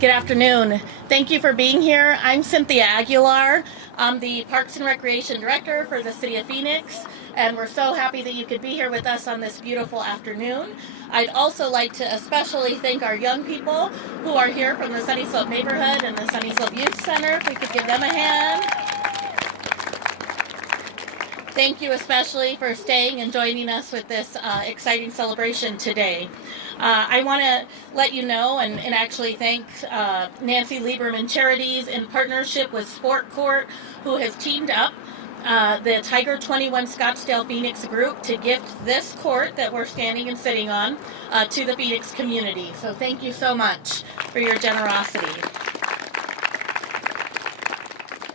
Good afternoon. Thank you for being here. I'm Cynthia Aguilar. I'm the Parks and Recreation Director for the City of Phoenix, and we're so happy that you could be here with us on this beautiful afternoon. I'd also like to especially thank our young people who are here from the Sunny Slope neighborhood and the Sunny Slope Youth Center. If we could give them a hand. Thank you especially for staying and joining us with this exciting celebration today. I want to let you know and actually thank Nancy Lieberman Charities in partnership with Sport Court, who has teamed up the Tiger 21 Scottsdale Phoenix group to gift this court that we're standing and sitting on to the Phoenix community. So thank you so much for your generosity.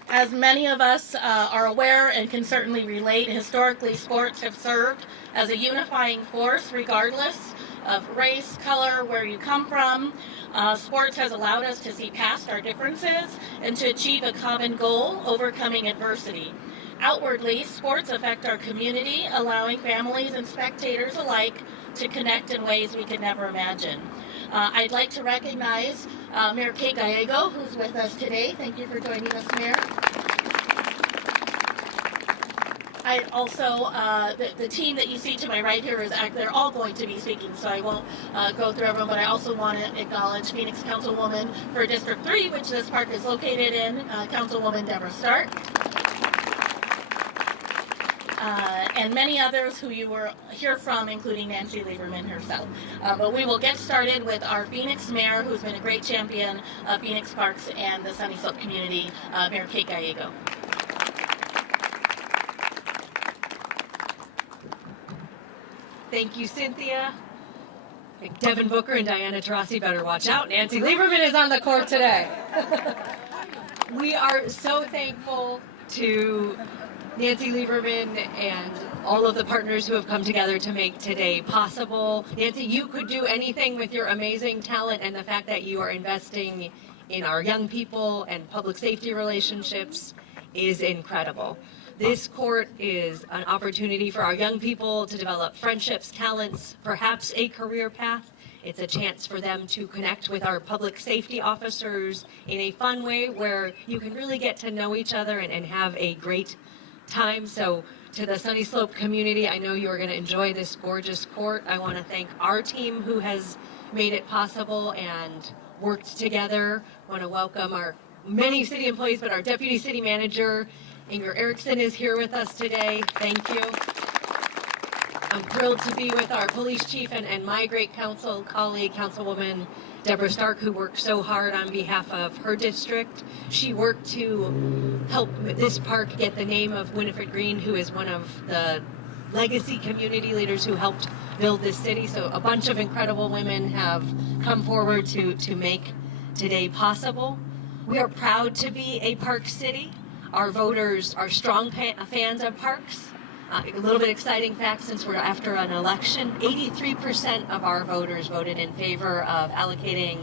As many of us are aware and can certainly relate, historically sports have served as a unifying force regardless of race, color, where you come from. Sports has allowed us to see past our differences and to achieve a common goal, overcoming adversity. Outwardly, sports affect our community, allowing families and spectators alike to connect in ways we could never imagine. I'd like to recognize Mayor Kate Gallego, who's with us today. Thank you for joining us, Mayor. I also, the team that you see to my right here is, they're all going to be speaking, so I won't go through everyone, but I also want to acknowledge Phoenix Councilwoman for District 3, which this park is located in, Councilwoman Deborah Stark. And many others who you will hear from, including Nancy Lieberman herself. But we will get started with our Phoenix Mayor, who's been a great champion of Phoenix Parks and the Sunny Slope community, Mayor Kate Gallego. Thank you, Cynthia. Devin Booker and Diana Taurasi better watch out. Nancy Lieberman is on the court today. We are so thankful to Nancy Lieberman and all of the partners who have come together to make today possible. Nancy, you could do anything with your amazing talent, and the fact that you are investing in our young people and public safety relationships is incredible. This court is an opportunity for our young people to develop friendships, talents, perhaps a career path. It's a chance for them to connect with our public safety officers in a fun way where you can really get to know each other and have a great time. So to the Sunny Slope community, I know you are going to enjoy this gorgeous court. I want to thank our team who has made it possible and worked together. I want to welcome our many city employees, but our Deputy City Manager, Inger Erickson, is here with us today. Thank you. I'm thrilled to be with our police chief and my great council colleague, Councilwoman Deborah Stark, who worked so hard on behalf of her district. She worked to help this park get the name of Winifred Green, who is one of the legacy community leaders who helped build this city. So a bunch of incredible women have come forward to make today possible. We are proud to be a park city. Our voters are strong fans of parks. A little bit exciting fact, since we're after an election, 83% of our voters voted in favor of allocating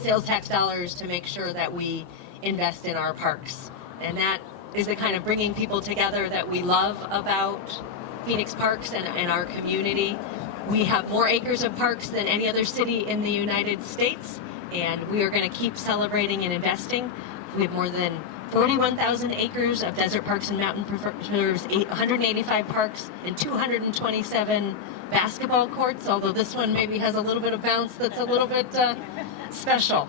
sales tax dollars to make sure that we invest in our parks. And that is the kind of bringing people together that we love about Phoenix Parks and our community. We have more acres of parks than any other city in the United States, and we are going to keep celebrating and investing. We have more than 41,000 acres of desert parks and mountain preserves, 185 parks, and 227 basketball courts, although this one maybe has a little bit of bounce that's a little bit special.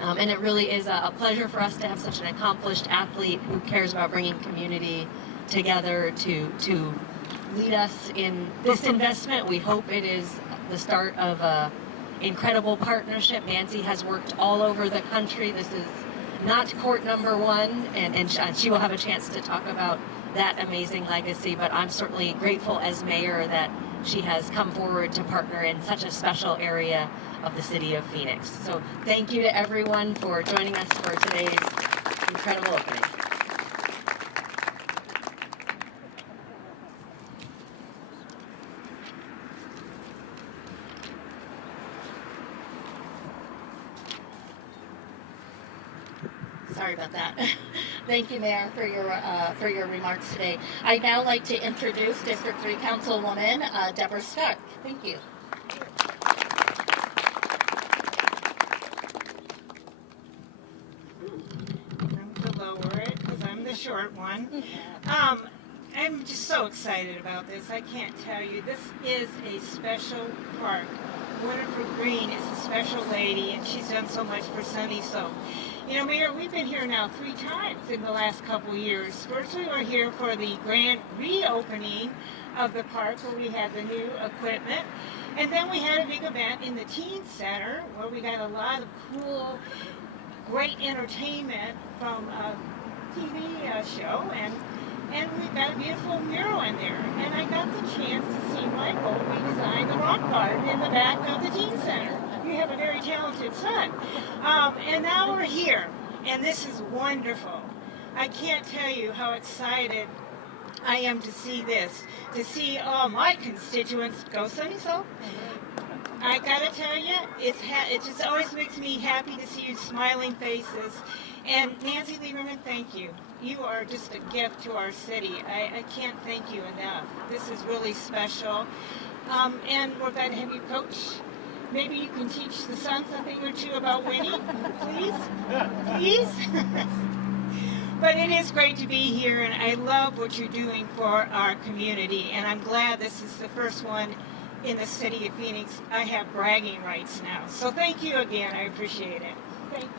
And it really is a pleasure for us to have such an accomplished athlete who cares about bringing community together to lead us in this investment. We hope it is the start of an incredible partnership. Nancy has worked all over the country. This is not court number one, and she will have a chance to talk about that amazing legacy, but I'm certainly grateful as mayor that she has come forward to partner in such a special area of the city of Phoenix. So thank you to everyone for joining us for today's incredible opening. Sorry about that. Thank you, Mayor, for your remarks today. I'd now like to introduce District 3 Councilwoman Deborah Stark. Thank you. a short one. I'm just so excited about this. I can't tell you. This is a special park. Winifred Green is a special lady, and she's done so much for Sunny Soul. You know, Mayor, we've been here now 3 times in the last couple years. First, we were here for the grand reopening of the park where we had the new equipment. And then we had a big event in the Teen Center where we got a lot of cool, great entertainment from a TV show. And we've got a beautiful mural in there. And I got the chance to see Michael redesign the rock garden in the back of the Teen Center. You have a very talented son. And now we're here, and this is wonderful. I can't tell you how excited I am to see this, to see all my constituents go Sunny Soul. I gotta tell you, it just always makes me happy to see you smiling faces. And Nancy Lieberman, thank you. You are just a gift to our city. I can't thank you enough. This is really special. And we're glad to have you coach. Maybe you can teach the son something or two about winning, please? Please? But it is great to be here, and I love what you're doing for our community, and I'm glad this is the first one in the city of Phoenix. I have bragging rights now. So thank you again. I appreciate it. Thank you.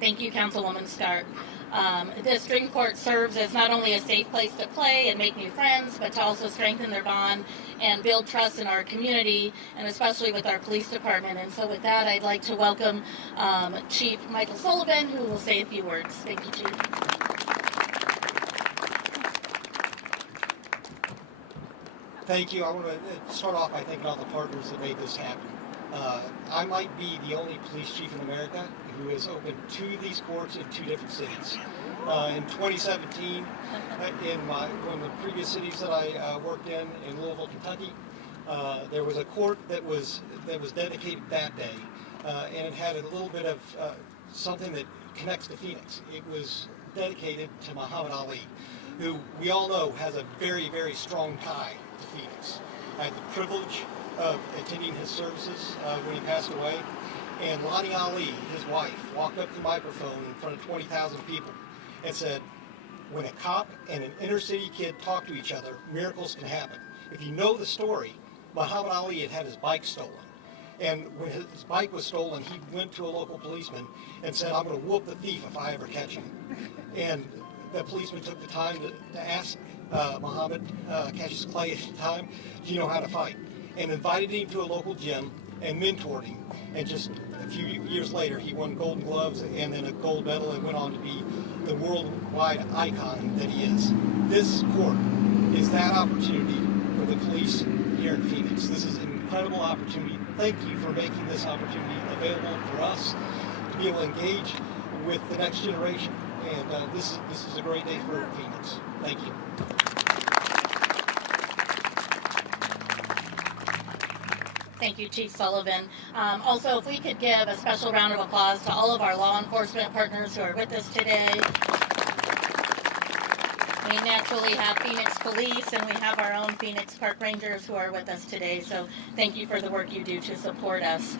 Thank you, Councilwoman Stark. This Dream Court serves as not only a safe place to play and make new friends, but to also strengthen their bond and build trust in our community, and especially with our police department. And so with that, I'd like to welcome Chief Michael Sullivan, who will say a few words. Thank you, Chief. Thank you. I want to start off by thanking all the partners that made this happen. I might be the only police chief in America who has opened 2 of these courts in 2 different cities. In 2017, in one of the previous cities that I worked in Louisville, Kentucky, there was a court that was dedicated that day, and it had a little bit of something that connects to Phoenix. It was dedicated to Muhammad Ali, who we all know has a very, very strong tie to Phoenix. I had the privilege of attending his services when he passed away. And Lonnie Ali, his wife, walked up to the microphone in front of 20,000 people and said, when a cop and an inner city kid talk to each other, miracles can happen. If you know the story, Muhammad Ali had his bike stolen. And when his bike was stolen, he went to a local policeman and said, I'm going to whoop the thief if I ever catch him. And the policeman took the time to ask Muhammad, Cassius Clay at the time, do you know how to fight? And invited him to a local gym and mentored him. And just a few years later, he won Golden Gloves and then a gold medal and went on to be the worldwide icon that he is. This court is that opportunity for the police here in Phoenix. This is an incredible opportunity. Thank you for making this opportunity available for us to be able to engage with the next generation. And this is a great day for Phoenix. Thank you. Thank you, Chief Sullivan. Also, if we could give a special round of applause to all of our law enforcement partners who are with us today. We naturally have Phoenix Police, and we have our own Phoenix Park Rangers who are with us today, so thank you for the work you do to support us.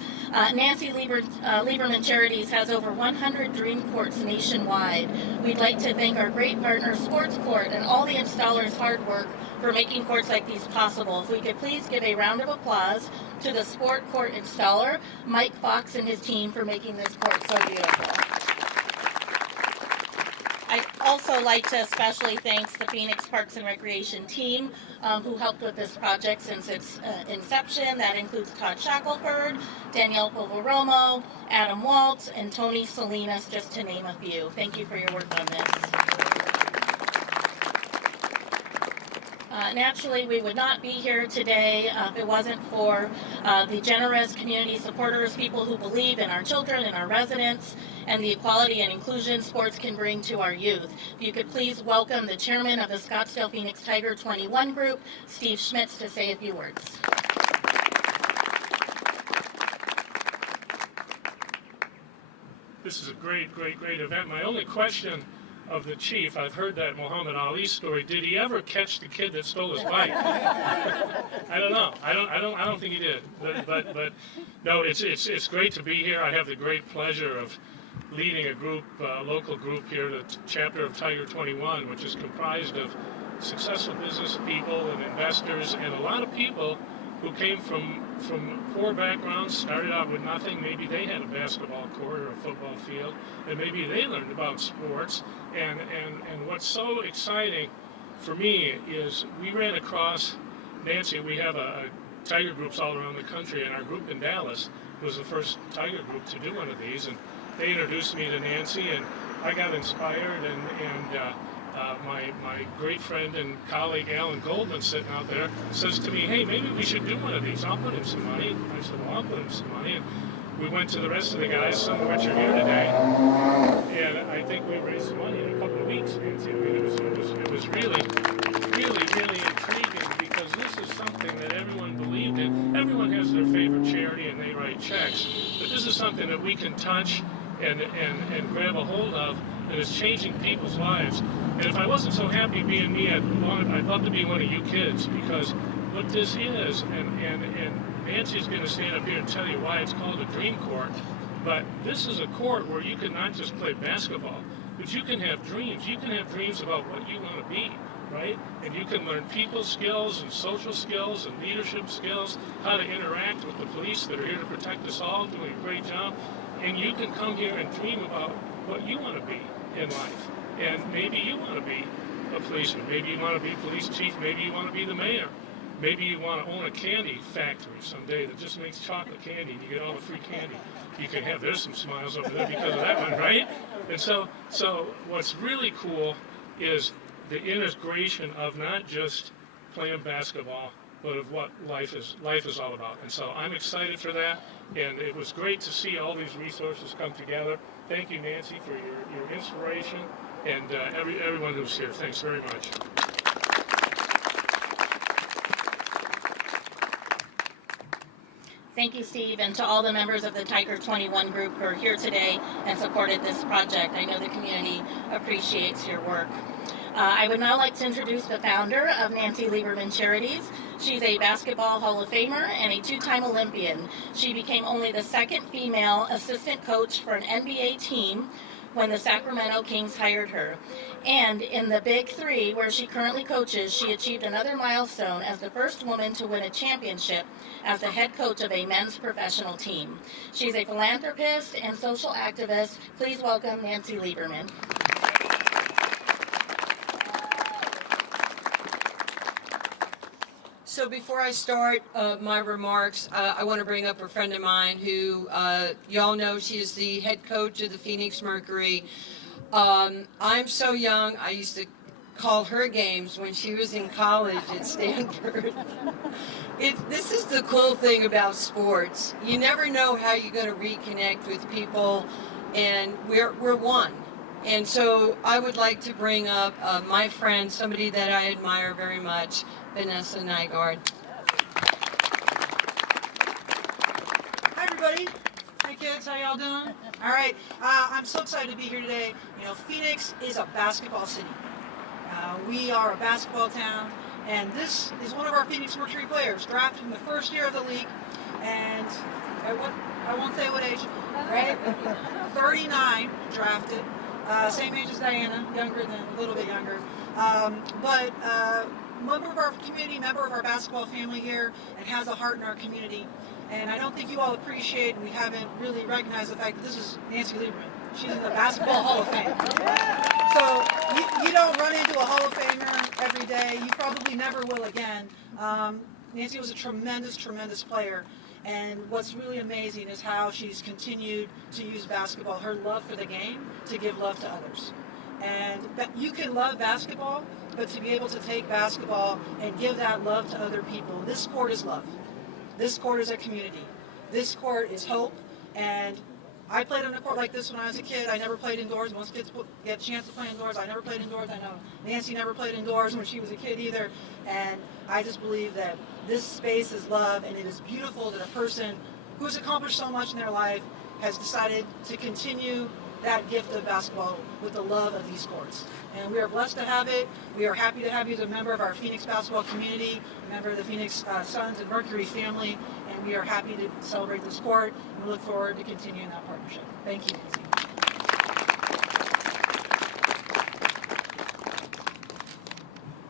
Nancy Lieberman Charities has over 100 Dream Courts nationwide. We'd like to thank our great partner, Sports Court, and all the installers' hard work for making courts like these possible. If we could please give a round of applause to the Sport Court installer, Mike Fox, and his team for making this court so beautiful. I'd also like to especially thank the Phoenix Parks and Recreation team who helped with this project since its inception. That includes Todd Shackelford, Danielle Poveromo, Adam Waltz, and Tony Salinas, just to name a few. Thank you for your work on this. Naturally, we would not be here today if it wasn't for the generous community supporters, people who believe in our children and our residents, and the equality and inclusion sports can bring to our youth. If you could please welcome the chairman of the Scottsdale Phoenix Tiger 21 group, Steve Schmitz, to say a few words. This is a great event. My only question of the chief. I've heard that Muhammad Ali story. Did he ever catch the kid that stole his bike? I don't know. I don't think he did. But no, it's great to be here. I have the great pleasure of leading a group, local group here, the chapter of Tiger 21, which is comprised of successful business people and investors and a lot of people who came from poor backgrounds, started out with nothing. Maybe they had a basketball court or a football field, and maybe they learned about sports. And what's so exciting for me is we ran across, Nancy, we have a Tiger groups all around the country, and our group in Dallas was the first Tiger group to do one of these, and they introduced me to Nancy, and I got inspired, and my great friend and colleague Alan Goldman sitting out there says to me, hey, maybe we should do one of these. I'll put in some money. I said, well, I'll put in some money. And we went to the rest of the guys, some of which are here today, and I think we raised some money in a couple of weeks, Nancy. I mean, it was really intriguing, because this is something that everyone believed in. Everyone has their favorite charity and they write checks, but this is something that we can touch and grab a hold of, and it's changing people's lives. And if I wasn't so happy being me, I'd love to be one of you kids, because what this is, and Nancy's going to stand up here and tell you why it's called a dream court, but this is a court where you can not just play basketball, but you can have dreams. You can have dreams about what you want to be, right? And you can learn people skills and social skills and leadership skills, how to interact with the police that are here to protect us all, doing a great job. And you can come here and dream about what you want to be in life. And maybe you want to be a policeman. Maybe you want to be police chief. Maybe you want to be the mayor. Maybe you want to own a candy factory someday that just makes chocolate candy and you get all the free candy you can have. There's some smiles over there because of that one, right? And so what's really cool is the integration of not just playing basketball, but of what life is all about. And so I'm excited for that, and it was great to see all these resources come together. Thank you, Nancy, for your inspiration, and everyone who's here. Thanks very much. Thank you, Steve, and to all the members of the Tiger 21 group who are here today and supported this project. I know the community appreciates your work. I would now like to introduce the founder of Nancy Lieberman Charities. She's a Basketball Hall of Famer and a two-time Olympian. She became only the second female assistant coach for an NBA team when the Sacramento Kings hired her. And in the Big Three, where she currently coaches, she achieved another milestone as the first woman to win a championship as the head coach of a men's professional team. She's a philanthropist and social activist. Please welcome Nancy Lieberman. So before I start my remarks, I want to bring up a friend of mine who, y'all know, she is the head coach of the Phoenix Mercury. I'm so young, I used to call her games when she was in college at Stanford. This is the cool thing about sports. You never know how you're going to reconnect with people, and we're one. And so I would like to bring up my friend, somebody that I admire very much, Vanessa Nygaard. Hi, everybody. Hi, kids. How y'all doing? All right. I'm so excited to be here today. You know, Phoenix is a basketball city. We are a basketball town, and this is one of our Phoenix Mercury players, drafted in the first year of the league, and I won't say what age, right? 39 drafted. Same age as Diana, a little bit younger. But member of our community, member of our basketball family here, and has a heart in our community. And I don't think you all appreciate, and we haven't really recognized the fact that this is Nancy Lieberman. She's in the Basketball Hall of Fame. So you don't run into a Hall of Famer every day. You probably never will again. Nancy was a tremendous, tremendous player. And what's really amazing is how she's continued to use basketball, her love for the game, to give love to others. And you can love basketball, but to be able to take basketball and give that love to other people, this court is love. This court is a community. This court is hope. And I played on a court like this when I was a kid. I never played indoors. Most kids get a chance to play indoors. I never played indoors. I know Nancy never played indoors when she was a kid either. And I just believe that this space is love, and it is beautiful that a person who has accomplished so much in their life has decided to continue that gift of basketball with the love of these courts. And we are blessed to have it. We are happy to have you as a member of our Phoenix basketball community, a member of the Phoenix Suns and Mercury family, and we are happy to celebrate this court, and we look forward to continuing that partnership. Thank you, Nancy.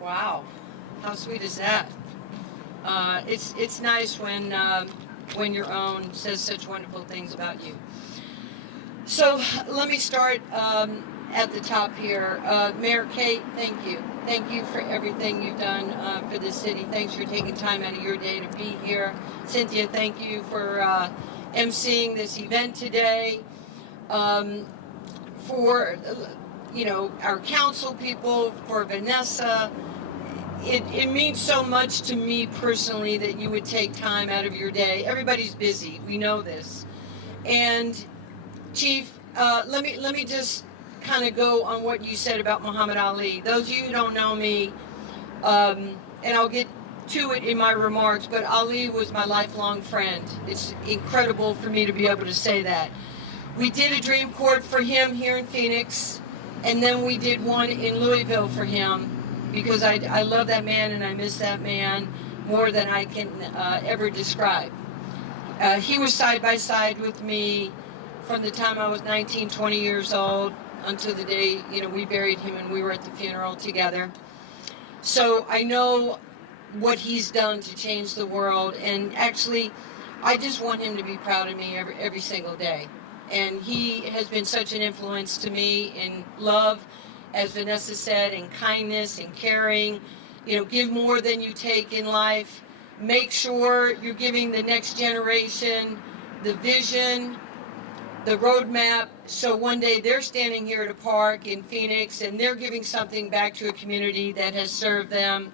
Wow, how sweet is that? It's nice when your own says such wonderful things about you. So let me start at the top here. Mayor Kate, thank you. Thank you for everything you've done for this city. Thanks for taking time out of your day to be here. Cynthia, thank you for emceeing this event today. For our council people, for Vanessa, it means so much to me personally that you would take time out of your day. Everybody's busy. We know this. And Chief, let me just kind of go on what you said about Muhammad Ali. Those of you who don't know me, and I'll get to it in my remarks, but Ali was my lifelong friend. It's incredible for me to be able to say that. We did a dream court for him here in Phoenix, and then we did one in Louisville for him, because I love that man and I miss that man more than I can ever describe. He was side by side with me from the time I was 19, 20 years old until the day, we buried him and we were at the funeral together. So I know what he's done to change the world, and actually, I just want him to be proud of me every single day. And he has been such an influence to me in love, as Vanessa said, in kindness and caring. Give more than you take in life. Make sure you're giving the next generation the vision, the roadmap, so one day they're standing here at a park in Phoenix and they're giving something back to a community that has served them.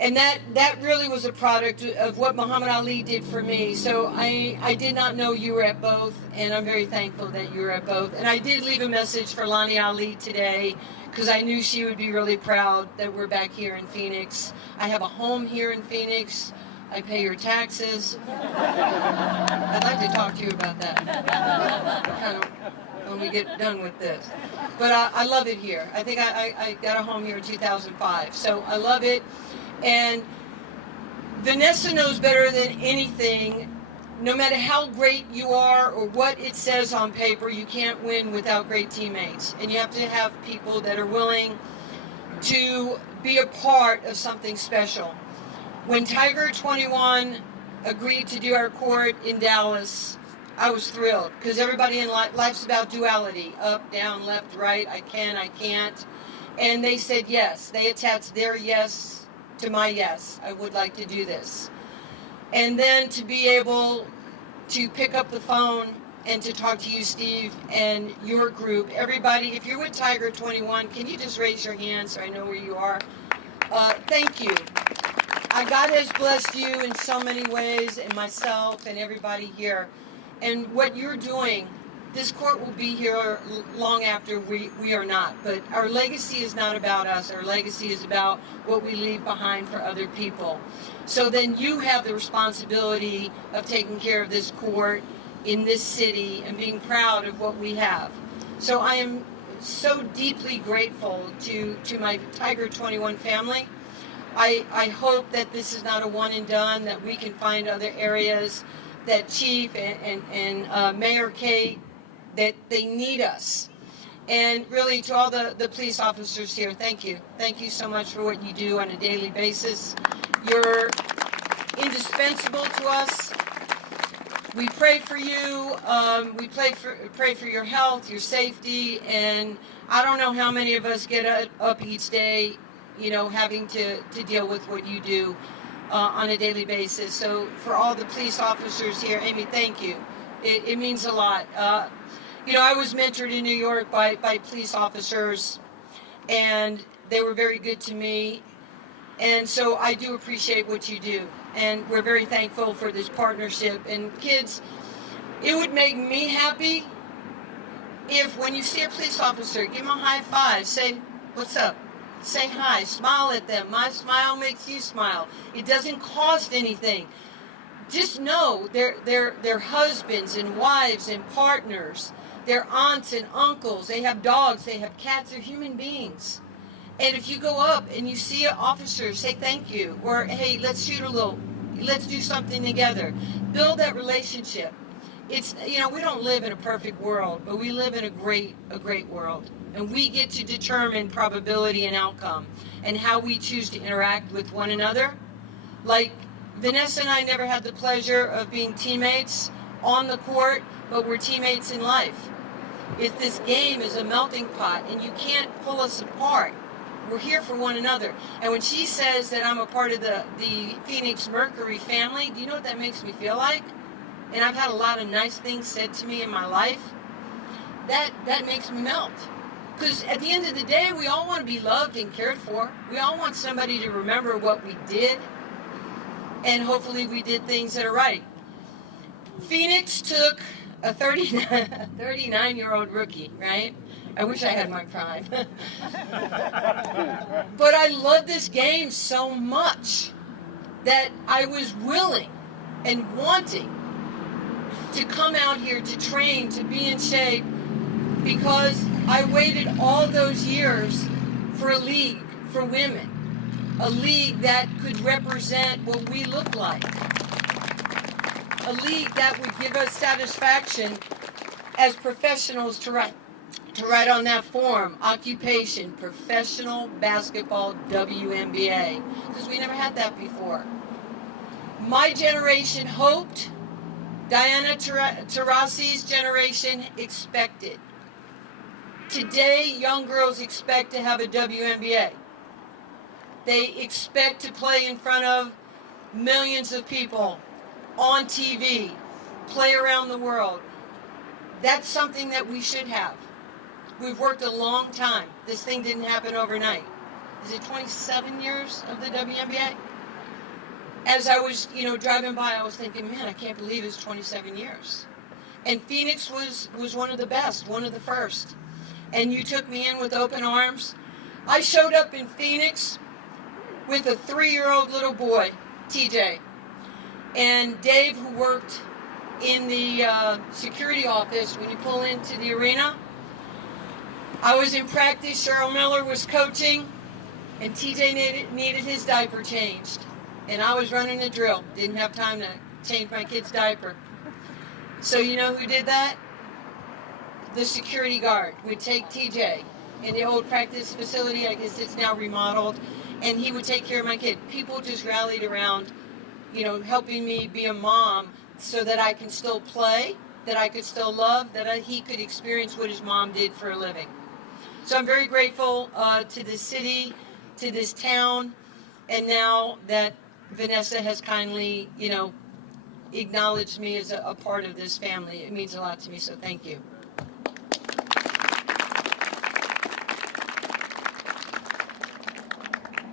And that really was a product of what Muhammad Ali did for me. So I did not know you were at both, and I'm very thankful that you were at both. And I did leave a message for Lonnie Ali today, because I knew she would be really proud that we're back here in Phoenix. I have a home here in Phoenix. I pay your taxes. I'd like to talk to you about that kind of when we get done with this. But I love it here. I think I got a home here in 2005, so I love it. And Vanessa knows better than anything, no matter how great you are or what it says on paper, you can't win without great teammates. And you have to have people that are willing to be a part of something special. When Tiger 21 agreed to do our court in Dallas, I was thrilled, because everybody in life's about duality, up, down, left, right, I can, I can't. And they said yes. They attached their yes to my yes. I would like to do this. And then to be able to pick up the phone and to talk to you, Steve, and your group. Everybody, if you're with Tiger 21, can you just raise your hand so I know where you are? Thank you. God has blessed you in so many ways, and myself and everybody here. And what you're doing, this court will be here long after we are not. But our legacy is not about us. Our legacy is about what we leave behind for other people. So then you have the responsibility of taking care of this court in this city and being proud of what we have. So I am so deeply grateful to my Tiger 21 family. I hope that this is not a one and done, that we can find other areas, that Chief and Mayor Kate, that they need us. And really, to all the police officers here, thank you. Thank you so much for what you do on a daily basis. You're indispensable to us. We pray for you. We pray for your health, your safety, and I don't know how many of us get up each day, having to deal with what you do on a daily basis. So for all the police officers here, Amy, thank you. It means a lot. I was mentored in New York by police officers, and they were very good to me. And so I do appreciate what you do. And we're very thankful for this partnership. And kids, it would make me happy if when you see a police officer, give them a high five, say, what's up? Say hi, smile at them. My smile makes you smile. It doesn't cost anything. Just know they're husbands and wives and partners. They're aunts and uncles. They have dogs. They have cats. They're human beings. And if you go up and you see an officer, say thank you. Or, hey, let's shoot a little. Let's do something together. Build that relationship. It's, you know, we don't live in a perfect world, but we live in a great world. And we get to determine probability and outcome and how we choose to interact with one another. Like, Vanessa and I never had the pleasure of being teammates on the court, but we're teammates in life. If this game is a melting pot and you can't pull us apart, we're here for one another. And when she says that I'm a part of the Phoenix Mercury family, do you know what that makes me feel like? And I've had a lot of nice things said to me in my life. That makes me melt. Because at the end of the day, we all want to be loved and cared for. We all want somebody to remember what we did. And hopefully we did things that are right. Phoenix took a 39-year-old rookie, right? I wish I had my prime. But I love this game so much that I was willing and wanting to come out here to train, to be in shape, because I waited all those years for a league for women, a league that could represent what we look like, a league that would give us satisfaction as professionals to write on that form, occupation, professional basketball WNBA, because we never had that before. My generation hoped, Diana Taurasi's generation expected. Today, young girls expect to have a WNBA. They expect to play in front of millions of people on TV, play around the world. That's something that we should have. We've worked a long time. This thing didn't happen overnight. Is it 27 years of the WNBA? As I was, driving by, I was thinking, man, I can't believe it's 27 years. And Phoenix was one of the best, one of the first. And you took me in with open arms. I showed up in Phoenix with a 3-year-old little boy, TJ. And Dave, who worked in the security office when you pull into the arena. I was in practice, Cheryl Miller was coaching, and TJ needed his diaper changed. And I was running the drill. Didn't have time to change my kid's diaper. So you know who did that? The security guard would take TJ in the old practice facility. I guess it's now remodeled. And he would take care of my kid. People just rallied around, helping me be a mom so that I can still play, that I could still love, that he could experience what his mom did for a living. So I'm very grateful to this city, to this town, and now that Vanessa has kindly, acknowledged me as a part of this family. It means a lot to me, so thank you.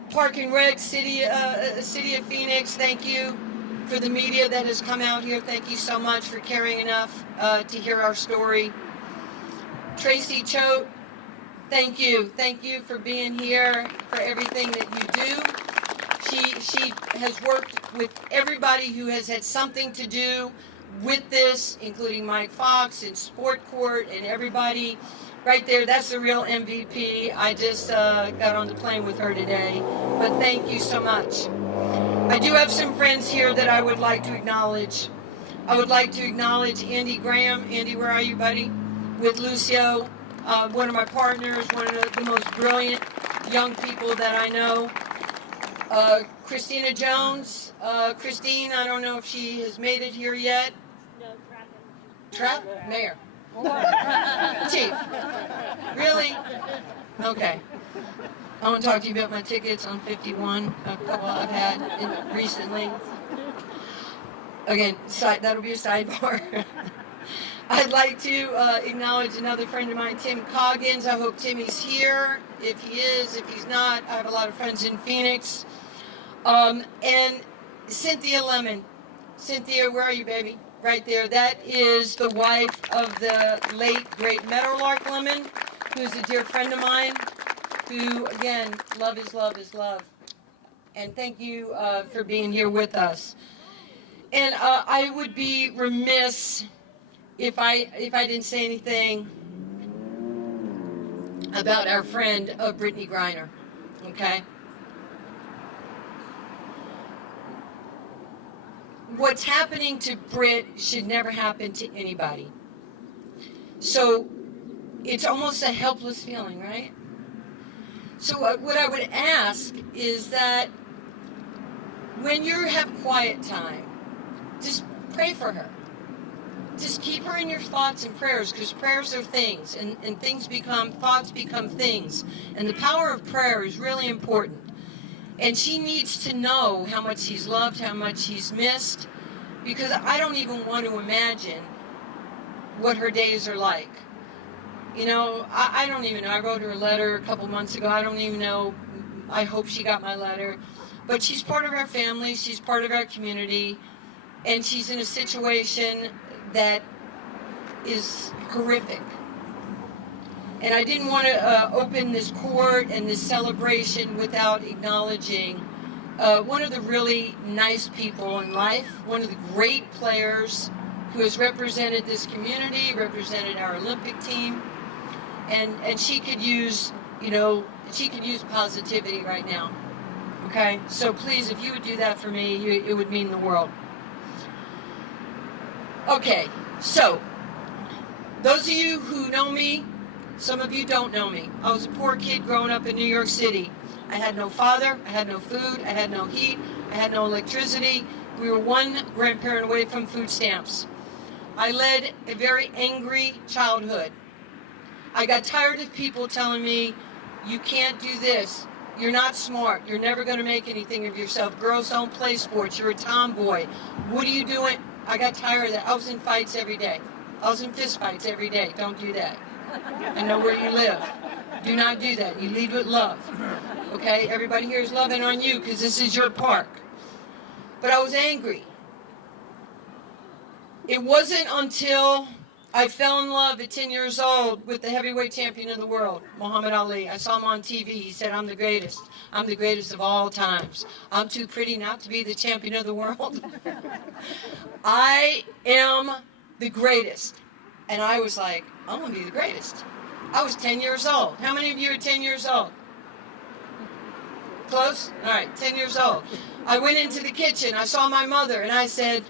Park and Rec, City of Phoenix, thank you. For the media that has come out here, thank you so much for caring enough to hear our story. Tracy Choate, thank you. Thank you for being here, for everything that you do. She has worked with everybody who has had something to do with this, including Mike Fox and Sport Court and everybody. Right there, that's the real MVP. I just got on the plane with her today, but thank you so much. I do have some friends here that I would like to acknowledge. I would like to acknowledge Andy Graham. Andy, where are you, buddy? With Lucio, one of my partners, one of the most brilliant young people that I know. Christina Jones. Christine, I don't know if she has made it here yet. No, Mayor. Chief. Really? Okay. I want to talk to you about my tickets on 51, a couple I've had recently. Again, that'll be a sidebar. I'd like to acknowledge another friend of mine, Tim Coggins. I hope Timmy's here. If he is, if he's not, I have a lot of friends in Phoenix. And Cynthia Lemon. Cynthia, where are you, baby? Right there. That is the wife of the late, great Meadowlark Lemon, who's a dear friend of mine, who, again, love is love is love. And thank you for being here with us. And I would be remiss if I didn't say anything about our friend Brittany Griner, okay? What's happening to Britt should never happen to anybody. So it's almost a helpless feeling, right? So what I would ask is that when you have quiet time, just pray for her. Just keep her in your thoughts and prayers, because prayers are things, and thoughts become things. And the power of prayer is really important. And she needs to know how much she's loved, how much she's missed, because I don't even want to imagine what her days are like. You know, I don't even know. I wrote her a letter a couple months ago. I don't even know. I hope she got my letter. But she's part of our family. She's part of our community. And she's in a situation that is horrific. And I didn't want to open this court and this celebration without acknowledging one of the really nice people in life, one of the great players who has represented this community, represented our Olympic team, and she could use, she could use positivity right now. Okay, so please, if you would do that for me, it would mean the world. Okay, so those of you who know me, some of you don't know me. I was a poor kid growing up in New York City. I had no father, I had no food, I had no heat, I had no electricity. We were one grandparent away from food stamps. I led a very angry childhood. I got tired of people telling me, you can't do this, you're not smart, you're never going to make anything of yourself, girls don't play sports, you're a tomboy, what are you doing? I got tired of that. I was in fights every day. I was in fist fights every day. Don't do that. I know where you live. Do not do that. You lead with love. Okay? Everybody here is loving on you because this is your park. But I was angry. It wasn't until I fell in love at 10 years old with the heavyweight champion of the world, Muhammad Ali. I saw him on TV. He said, I'm the greatest. I'm the greatest of all times. I'm too pretty not to be the champion of the world. I am the greatest. And I was like, I'm going to be the greatest. I was 10 years old. How many of you are 10 years old? Close? All right, 10 years old. I went into the kitchen. I saw my mother, and I said,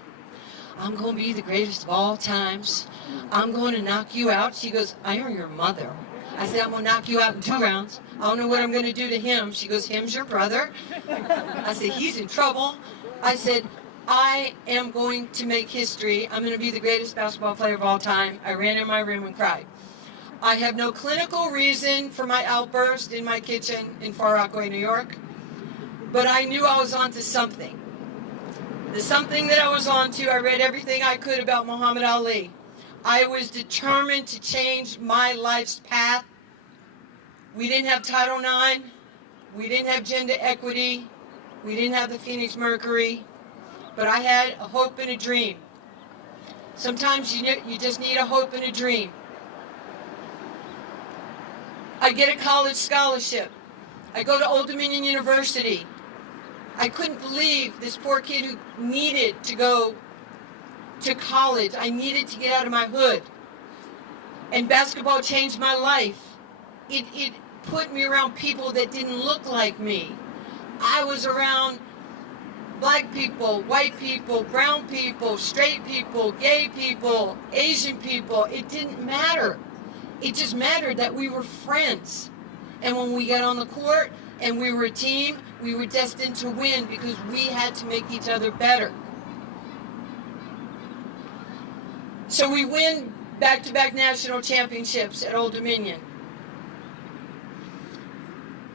I'm going to be the greatest of all times. I'm going to knock you out. She goes, I am your mother. I said, I'm going to knock you out in 2 rounds. I don't know what I'm going to do to him. She goes, him's your brother. I said, he's in trouble. I said, I am going to make history. I'm going to be the greatest basketball player of all time. I ran in my room and cried. I have no clinical reason for my outburst in my kitchen in Far Rockaway, New York, but I knew I was onto something. The something that I was onto, I read everything I could about Muhammad Ali. I was determined to change my life's path. We didn't have Title IX. We didn't have gender equity. We didn't have the Phoenix Mercury. But I had a hope and a dream. Sometimes you just need a hope and a dream. I get a college scholarship. I go to Old Dominion University. I couldn't believe this poor kid who needed to go to college. I needed to get out of my hood. And basketball changed my life. It put me around people that didn't look like me. I was around black people, white people, brown people, straight people, gay people, Asian people. It didn't matter. It just mattered that we were friends. And when we got on the court and we were a team, we were destined to win because we had to make each other better. So we win back-to-back national championships at Old Dominion.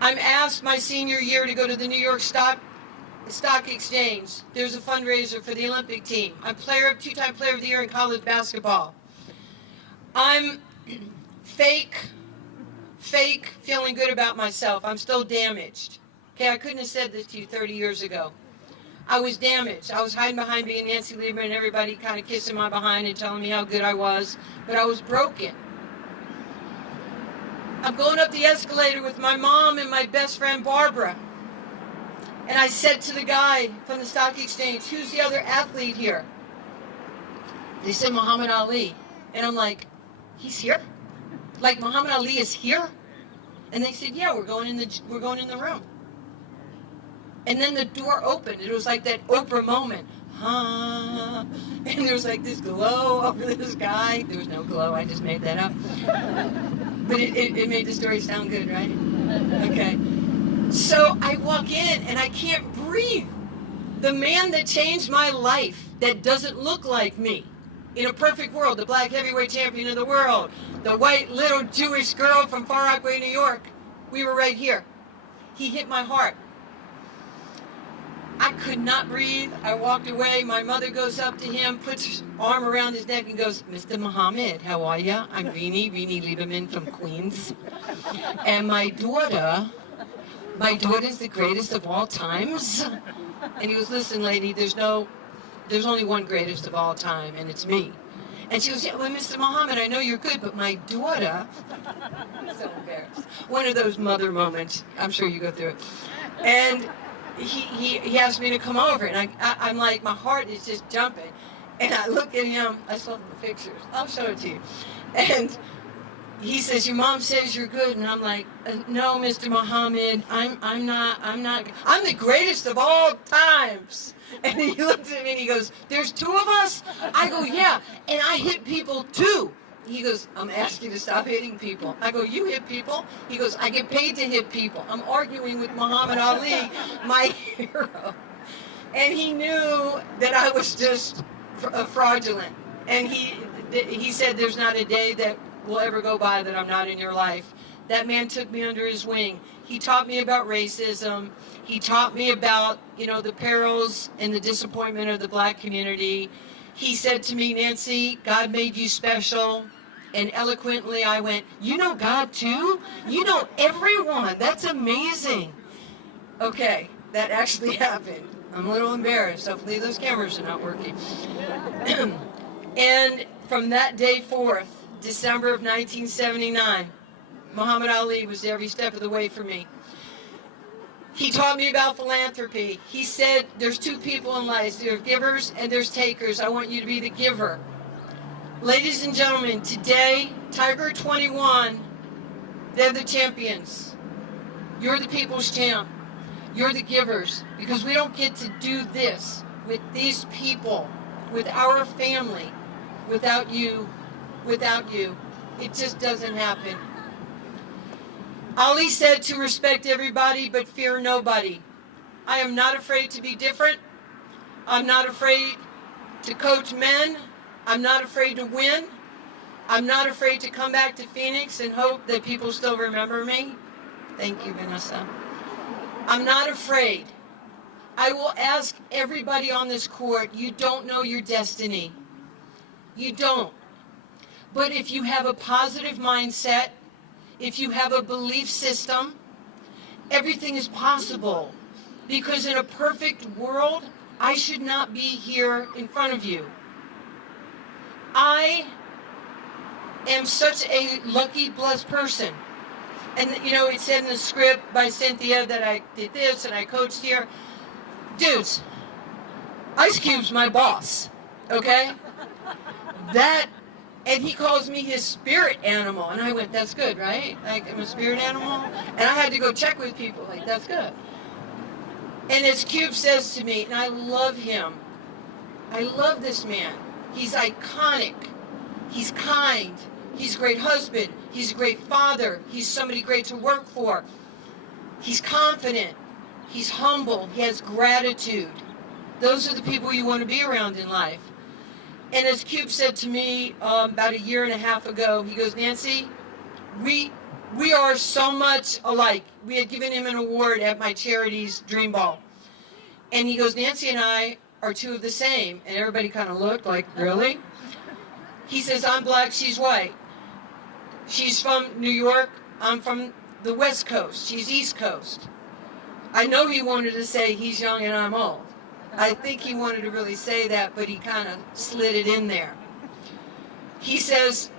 I'm asked my senior year to go to the New York Stock Exchange. There's a fundraiser for the Olympic team. I'm two-time player of the year in college basketball. I'm fake feeling good about myself. I'm still damaged. Okay, I couldn't have said this to you 30 years ago. I was damaged. I was hiding behind being Nancy Lieberman and everybody kind of kissing my behind and telling me how good I was, but I was broken. I'm going up the escalator with my mom and my best friend Barbara. And I said to the guy from the stock exchange, who's the other athlete here? They said Muhammad Ali. And I'm like, he's here? Like Muhammad Ali is here? And they said, yeah, we're going in the room. And then the door opened. It was like that Oprah moment. Huh? And there was like this glow over this guy. There was no glow, I just made that up. But it made the story sound good, right? Okay. So I walk in and I can't breathe. The man that changed my life, that doesn't look like me. In a perfect world, the black heavyweight champion of the world, the white little Jewish girl from Far Rockaway, New York. We were right here. He hit my heart. I could not breathe. I walked away. My mother goes up to him, puts her arm around his neck and goes, Mr. Muhammad, how are ya? I'm Rini Lieberman from Queens. And my daughter's the greatest of all times. And he goes, listen, lady, there's only one greatest of all time, and it's me. And she goes, yeah, well, Mr. Muhammad, I know you're good, but my daughter, I'm so embarrassed. One of those mother moments. I'm sure you go through it. And he asked me to come over, and I'm like, my heart is just jumping. And I look at him, I saw the pictures, I'll show it to you. And he says, your mom says you're good. And I'm like, no, Mr. Muhammad, I'm not, I'm the greatest of all times. And he looks at me and he goes, there's two of us? I go, yeah, and I hit people too. He goes, I'm asking you to stop hitting people. I go, you hit people? He goes, I get paid to hit people. I'm arguing with Muhammad Ali, my hero. And he knew that I was just fraudulent. And he said, there's not a day that will ever go by that I'm not in your life. That man took me under his wing. He taught me about racism. He taught me about, the perils and the disappointment of the black community. He said to me, Nancy, God made you special. And eloquently I went, you know God too? You know everyone. That's amazing. Okay, that actually happened. I'm a little embarrassed. Hopefully those cameras are not working. And from that day forth, December of 1979, Muhammad Ali was every step of the way for me. He taught me about philanthropy. He said, there's two people in life. There's givers and there's takers. I want you to be the giver. Ladies and gentlemen, today, Tiger 21, they're the champions. You're the people's champ. You're the givers. Because we don't get to do this with these people, with our family, without you. It just doesn't happen. Ali said to respect everybody but fear nobody. I am not afraid to be different. I'm not afraid to coach men. I'm not afraid to win. I'm not afraid to come back to Phoenix and hope that people still remember me. Thank you, Vanessa. I'm not afraid. I will ask everybody on this court, you don't know your destiny. You don't. But if you have a positive mindset, if you have a belief system, everything is possible. Because in a perfect world, I should not be here in front of you. I am such a lucky, blessed person. And, it said in the script by Cynthia that I did this and I coached here. Dudes, Ice Cube's my boss, okay? And he calls me his spirit animal. And I went, that's good, right? Like, I'm a spirit animal? And I had to go check with people, like, that's good. And as Cube says to me, and I love him, I love this man. He's iconic. He's kind. He's a great husband. He's a great father. He's somebody great to work for. He's confident. He's humble. He has gratitude. Those are the people you want to be around in life. And as Cube said to me about a year and a half ago, he goes, Nancy, we are so much alike. We had given him an award at my charity's Dream Ball. And he goes, Nancy and I are two of the same. And everybody kind of looked like, really? He says, I'm black, she's white. She's from New York, I'm from the West Coast. She's East Coast. I know he wanted to say he's young and I'm old. I think he wanted to really say that, but he kind of slid it in there. He says,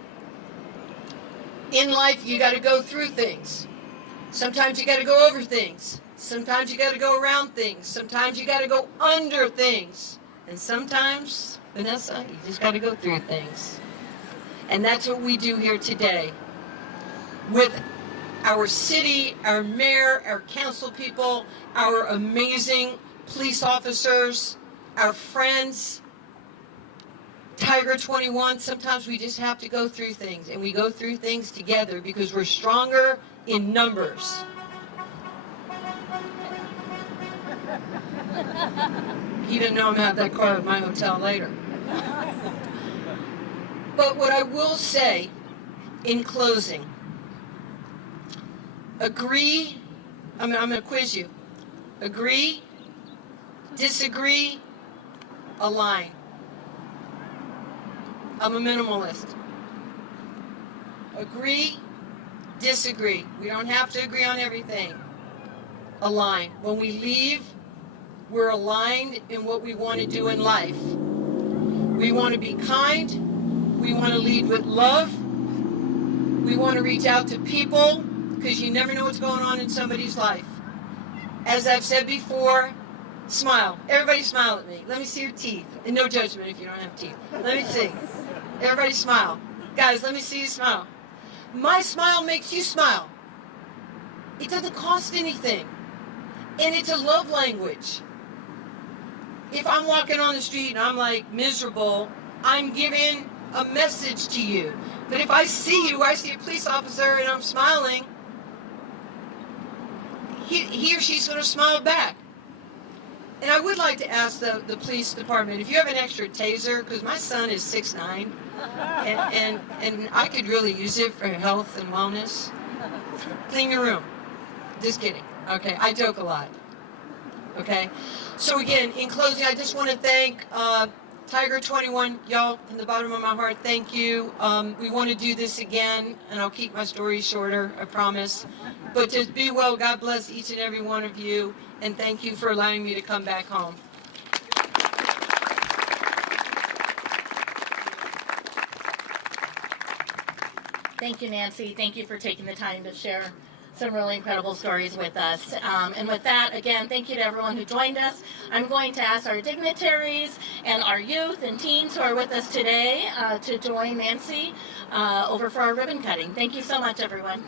in life, you got to go through things. Sometimes you got to go over things. Sometimes you got to go around things. Sometimes you got to go under things. And sometimes, Vanessa, you just got to go through things. And that's what we do here today. With our city, our mayor, our council people, our amazing police officers, our friends, Tiger 21, sometimes we just have to go through things, and we go through things together because we're stronger in numbers. He didn't know I'm gonna have that car at my hotel later. But what I will say in closing, agree, I'm gonna quiz you. Agree, disagree, align. I'm a minimalist. Agree, disagree. We don't have to agree on everything. Align. When we leave, we're aligned in what we want to do in life. We want to be kind. We want to lead with love. We want to reach out to people because you never know what's going on in somebody's life. As I've said before, smile. Everybody smile at me. Let me see your teeth. And no judgment if you don't have teeth. Let me see. Everybody smile. Guys, let me see you smile. My smile makes you smile. It doesn't cost anything. And it's a love language. If I'm walking on the street and I'm like miserable, I'm giving a message to you. But if I see you, I see a police officer and I'm smiling, he or she's going to smile back. And I would like to ask the police department, if you have an extra taser, because my son is 6'9", and I could really use it for health and wellness. Clean your room. Just kidding. Okay, I joke a lot. Okay, so again, in closing, I just want to thank Tiger 21, y'all, from the bottom of my heart, thank you. We want to do this again, and I'll keep my stories shorter, I promise. But just be well, God bless each and every one of you, and thank you for allowing me to come back home. Thank you, Nancy. Thank you for taking the time to share some really incredible stories with us. And with that, again, thank you to everyone who joined us. I'm going to ask our dignitaries and our youth and teens who are with us today to join Nancy over for our ribbon cutting. Thank you so much, everyone.